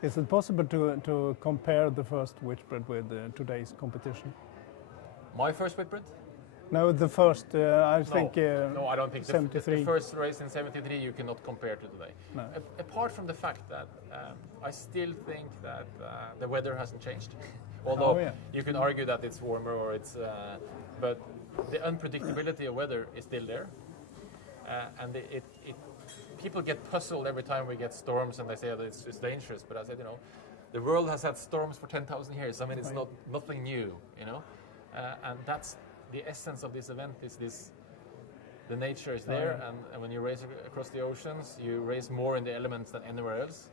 Is it possible to compare the first whitbread with today's competition? My first whitbread? No, the first, I think. No, I don't think 73. The first race in 73 you cannot compare to today. No. Apart from the fact that I still think that the weather hasn't changed. Although you can argue that it's warmer or it's, but the unpredictability of weather is still there, and people get puzzled every time we get storms and they say that it's dangerous. But I said, the world has had storms for 10,000 years. I mean, it's nothing new, and that's the essence of this event. The nature is there, and when you race across the oceans, you race more in the elements than anywhere else.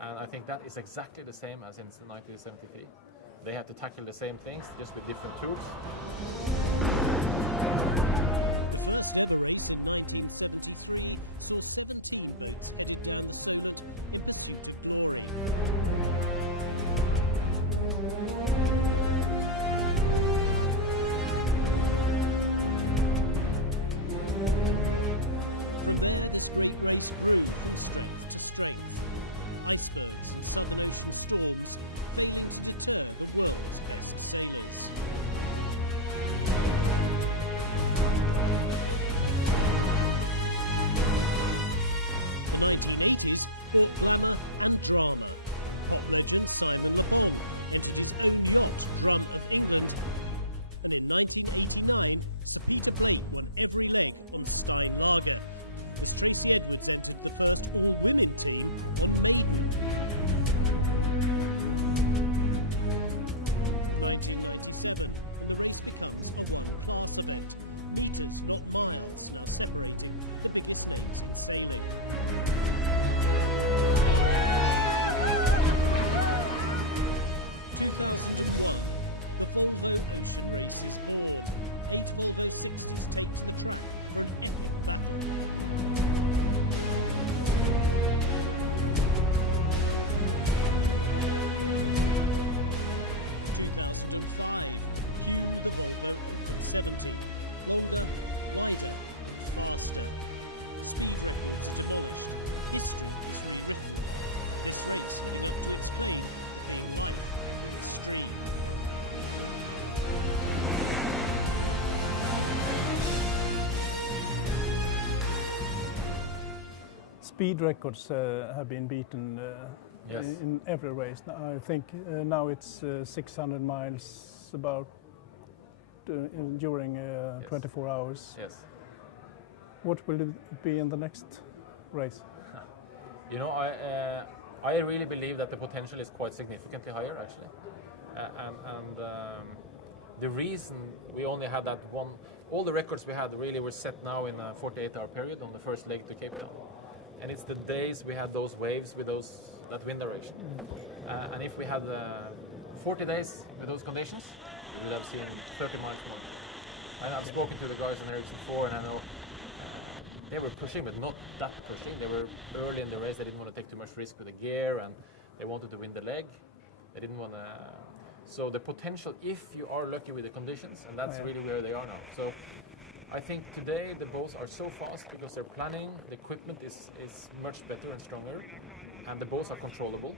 And I think that is exactly the same as in 1973. They had to tackle the same things, just with different tools. Speed records have been beaten in every race. I think now it's 600 miles about during 24 hours. Yes. What will it be in the next race? I really believe that the potential is quite significantly higher, actually. The reason we only had that one, all the records we had really were set now in a 48-hour period on the first leg to Cape Town. And it's the days we had those waves with that wind direction. And if we had 40 days with those conditions, we would have seen 30 miles more. And I've spoken to the guys on Ericsson before, and I know they were pushing, but not that pushing. They were early in the race. They didn't want to take too much risk with the gear, and they wanted to win the leg. They didn't want to. So the potential, if you are lucky with the conditions, and that's really where they are now. So I think today the boats are so fast because they're planning, the equipment is much better and stronger, and the boats are controllable,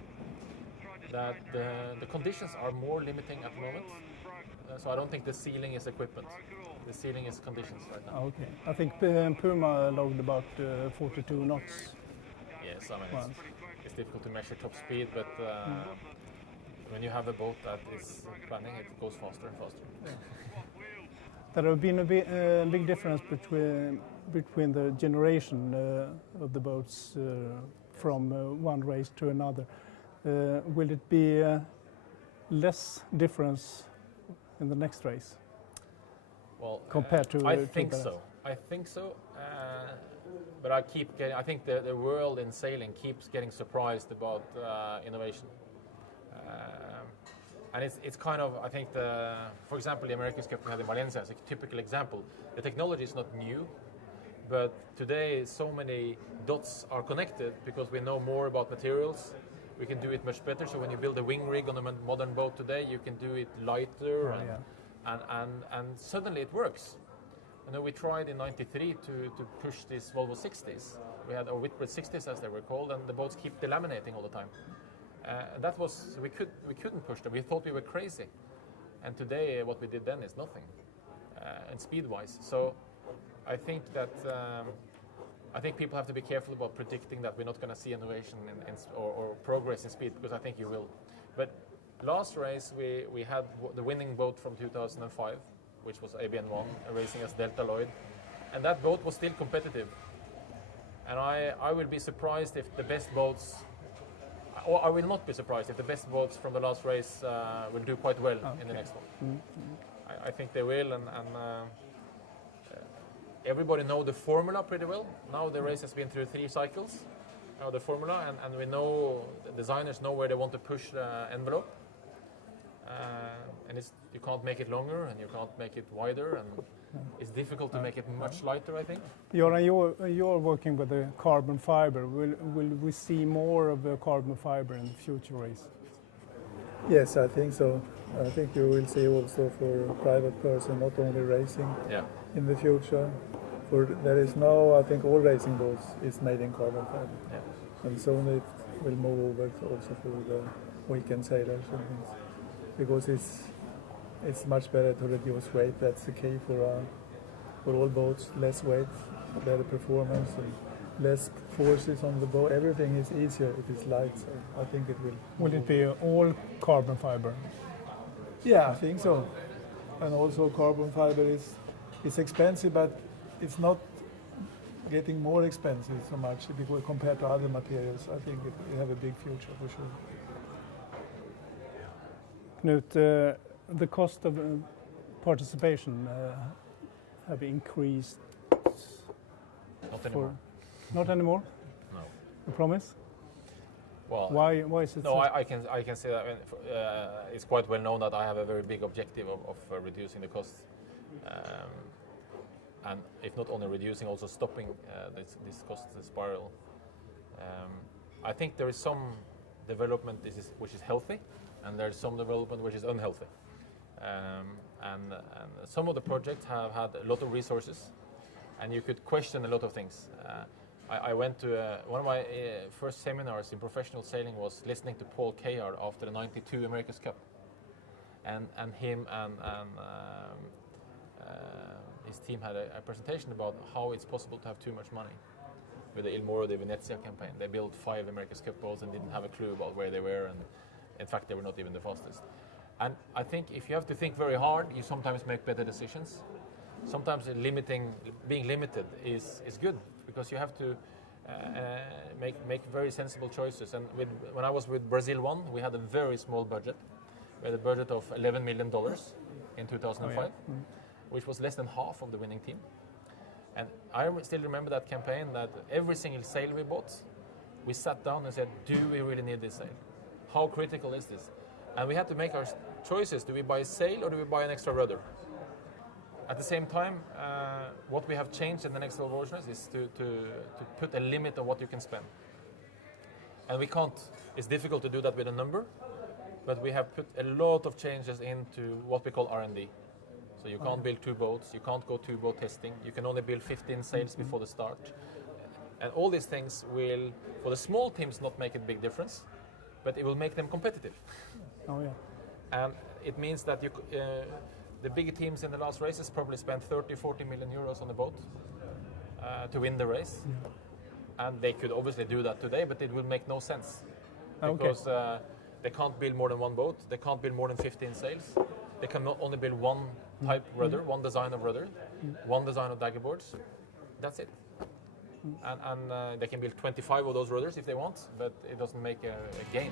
that the conditions are more limiting at the moment. So I don't think the ceiling is equipment. The ceiling is conditions right now. Okay. I think Puma logged about 42 knots. Yes, I mean, it's difficult to measure top speed, but when you have a boat that is planning, it goes faster and faster. Yeah. There have been a big difference between the generation of the boats from one race to another. Will it be less difference in the next race? Well, compared to I think so. But I think the world in sailing keeps getting surprised about innovation. And it's kind of, I think, for example, the America's Cup we had in Valencia is a typical example. The technology is not new, but today so many dots are connected because we know more about materials. We can do it much better. So when you build a wing rig on a modern boat today, you can do it lighter, and suddenly it works. We tried in '93 to push these Volvo 60s. We had our Whitbread 60s, as they were called, and the boats keep delaminating all the time. That was we couldn't push them. We thought we were crazy, and today what we did then is nothing, and speed-wise. So I think that I think people have to be careful about predicting that we're not going to see innovation or progress in speed, because I think you will. But last race we had the winning boat from 2005, which was ABN1 racing as Delta Lloyd, and that boat was still competitive. And I will be surprised if the best boats, or I will not be surprised if the best boats from the last race will do quite well in the next one. I think they will, and everybody know the formula pretty well. Now the race has been through 3 cycles, now the formula, and we know, the designers know where they want to push the envelope. And you can't make it longer, and you can't make it wider, and it's difficult to make it much lighter, I think. Göran, you're working with the carbon fiber. Will we see more of the carbon fiber in the future race? Yes, I think so. I think you will see also for private person, not only racing in the future. For there is now, I think all racing boats is made in carbon fiber. And soon it will move over also for the weekend sailors and things. Because it's much better to reduce weight. That's the key for all boats. Less weight, better performance, and less forces on the boat. Everything is easier if it's light. So I think it will. Will it be all carbon fiber? Yeah, I think so. And also carbon fiber is expensive, but it's not getting more expensive so much because compared to other materials. I think it will have a big future for sure. Knut, the cost of participation have increased. Not anymore. Not anymore? No. You promise? Well, why is it? No, I can say that. It's quite well known that I have a very big objective of reducing the costs, and if not only reducing, also stopping this cost spiral. I think there is some development which is healthy, and there's some development which is unhealthy. And some of the projects have had a lot of resources, and you could question a lot of things. I went to one of my first seminars in professional sailing was listening to Paul Kayard after the '92 America's Cup, and him and his team had a presentation about how it's possible to have too much money. With the Il Moro de Venezia campaign, they built 5 America's Cup boats and didn't have a clue about where they were, and in fact they were not even the fastest. And I think if you have to think very hard, you sometimes make better decisions. Sometimes being limited is good, because you have to make very sensible choices. And when I was with Brazil 1, we had a very small budget. We had a budget of $11 million in 2005, which was less than half of the winning team. And I still remember that campaign, that every single sail we bought, we sat down and said, do we really need this sail? How critical is this? And we had to make our choices. Do we buy a sail or do we buy an extra rudder? At the same time, what we have changed in the next Volvo Ocean Race is to put a limit on what you can spend. And we can't, it's difficult to do that with a number, but we have put a lot of changes into what we call R&D. So you can't build 2 boats, you can't go 2-boat testing, you can only build 15 sails before the start. And all these things will, for the small teams, not make a big difference, but it will make them competitive. Oh yeah. And it means that the big teams in the last races probably spent 30-40 million euros on the boat to win the race. And they could obviously do that today, but it will make no sense. Because they can't build more than 1 boat, they can't build more than 15 sails. They can only build 1 type rudder, 1 design of rudder, 1 design of dagger boards. That's it. And they can build 25 of those rudders if they want, but it doesn't make a gain.